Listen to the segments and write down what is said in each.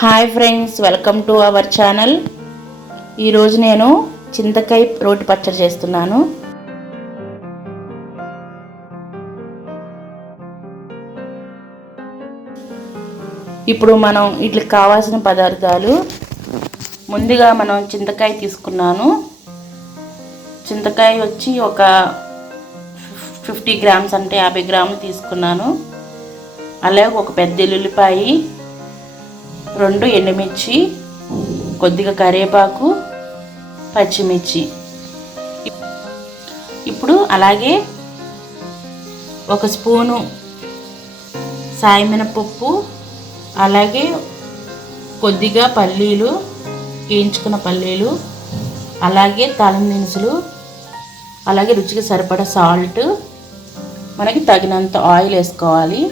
Hi friends, welcome to our channel. ఈరోజు నేను చింతకాయ రోటి పచ్చడి చేస్తున్నాను. ఇప్పుడు మనం వీటికి కావాల్సిన పదార్థాలు, ముందుగా మనం చింతకాయ తీసుకున్నాను. చింతకాయ వచ్చి ఒక 50 గ్రామ్స్ అంటే 50 గ్రాములు తీసుకున్నాను. అలాగే ఒక పెద్ద ఎల్లుల్లిపాయ, 2 ఎండుమిర్చి, కొద్దిగా కరివేపాకు, పచ్చిమిర్చి. ఇప్పుడు అలాగే 1 స్పూను సాయమినపప్పు, అలాగే కొద్దిగా పల్లీలు, వేయించుకున్న పల్లీలు, అలాగే తాలింపు దినుసులు, అలాగే రుచికి సరిపడా సాల్ట్, మనకి తగినంత ఆయిల్ వేసుకోవాలి.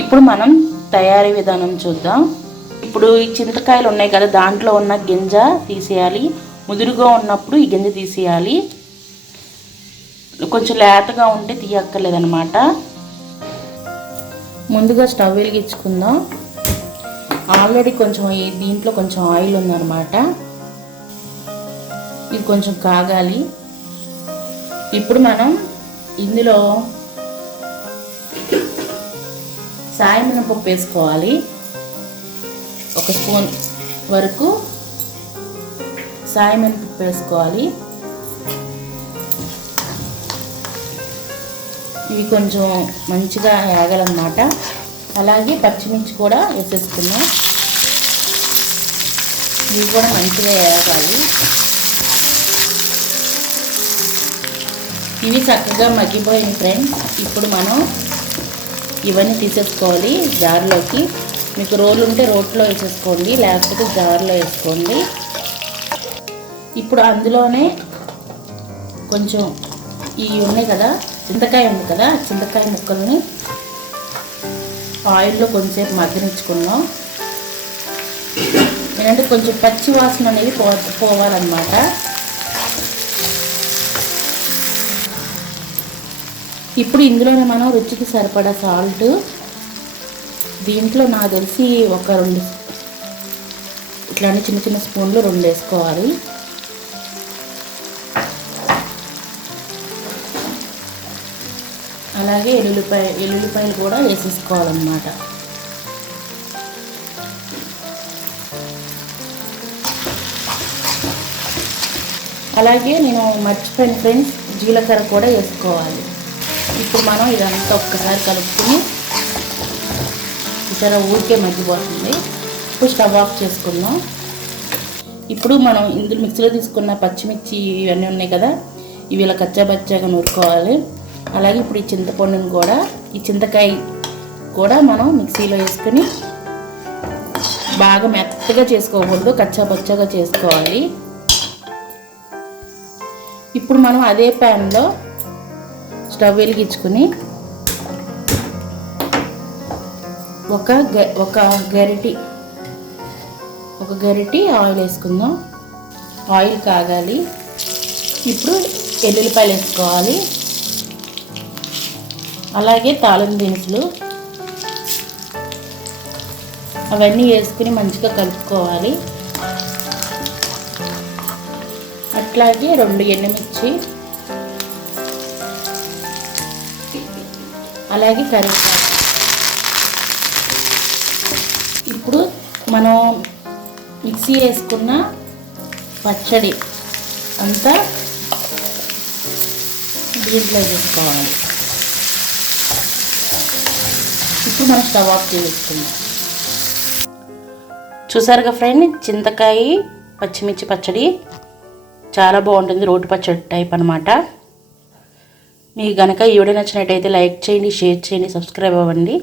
ఇప్పుడు మనం తయారీ విధానం చూద్దాం. ఇప్పుడు ఈ చింతకాయలు ఉన్నాయి కదా, దాంట్లో ఉన్న గింజ తీసేయాలి. ముదురుగా ఉన్నప్పుడు ఈ గింజ తీసేయాలి. కొంచెం లేతగా ఉంటే తీయక్కర్లేదన్నమాట. ముందుగా స్టవ్ వెలిగించుకుందాం. ఆల్రెడీ కొంచెం దీంట్లో కొంచెం ఆయిల్ ఉందన్నమాట. ఇది కొంచెం కాగాలి. ఇప్పుడు మనం ఇందులో సాయమినపప్పు వేసుకోవాలి. 1 స్పూన్ వరకు సాయమినపప్పు వేసుకోవాలి. ఇవి కొంచెం మంచిగా వేగాలన్నమాట. అలాగే పచ్చిమిర్చి కూడా వేసేసుకున్నాం. ఇవి కూడా మంచిగా వేగాలి. ఇవి చక్కగా మగ్గిపోయినాయి ఫ్రెండ్స్. ఇప్పుడు మనం ఇవన్నీ తీసేసుకోవాలి జార్లోకి. మీకు రోలు ఉంటే రోట్లో వేసేసుకోండి, లేకపోతే జార్లో వేసుకోండి. ఇప్పుడు అందులోనే కొంచెం ఇవి ఉన్నాయి కదా, చింతకాయ ఉంది కదా, చింతకాయ ముక్కల్ని ఆయిల్లో కొంచెంసేపు మగ్గనించుకున్నాం. ఏంటంటే కొంచెం పచ్చి వాసన అనేది పోవాలన్నమాట. ఇప్పుడు ఇందులోనే మనం రుచికి సరిపడా సాల్ట్, దీంట్లో నాకు తెలిసి ఒక 2 ఇట్లాంటి చిన్న చిన్న స్పూన్లు 2 వేసుకోవాలి. అలాగే ఎల్లుల్లిపాయలు కూడా వేసేసుకోవాలన్నమాట. అలాగే నేను మర్చిపోయిన ఫ్రెండ్స్, జీలకర్ర కూడా వేసుకోవాలి. ఇప్పుడు మనం ఇదంతా ఒక్కసారి కలుపుకుని, ఇతర ఊరికే మగ్గిపోతుంది. ఇప్పుడు స్టవ్ ఆఫ్ చేసుకుందాం. ఇప్పుడు మనం ఇందులో మిక్సీలో తీసుకున్న పచ్చిమిర్చి ఇవన్నీ ఉన్నాయి కదా, ఇవి ఇలా కచ్చాబచ్చాగా నూరుకోవాలి. అలాగే ఇప్పుడు ఈ చింతపండుని కూడా, ఈ చింతకాయ కూడా మనం మిక్సీలో వేసుకుని బాగా మెత్తగా చేసుకోకూడదు, కచ్చాబచ్చాగా చేసుకోవాలి. ఇప్పుడు మనం అదే ప్యాన్లో స్టవ్ వెలిగించుకుని ఒక గరిటి ఆయిల్ వేసుకుందాం. ఆయిల్ కాగాలి. ఇప్పుడు ఎల్లుల్లిపాయలు వేసుకోవాలి. అలాగే తాలింపు దినుసులు అవన్నీ వేసుకుని మంచిగా కలుపుకోవాలి. అట్లాగే 2 ఎండుమిర్చి, అలాగే కరివేపాకు. ఇప్పుడు మనం మిక్సీ వేసుకున్న పచ్చడి అంతా దీంట్లో వేసుకోవాలి. ఇప్పుడు మనం స్టవ్ ఆఫ్ చేసుకుందాం. చూసారుగా ఫ్రెండ్, చింతకాయ పచ్చిమిర్చి పచ్చడి చాలా బాగుంటుంది. రోటి పచ్చడి టైప్ అనమాట. మీకు కనుక ఈ వీడియో నచ్చినట్టయితే లైక్ చేయండి, షేర్ చేయండి, సబ్స్క్రైబ్ అవ్వండి.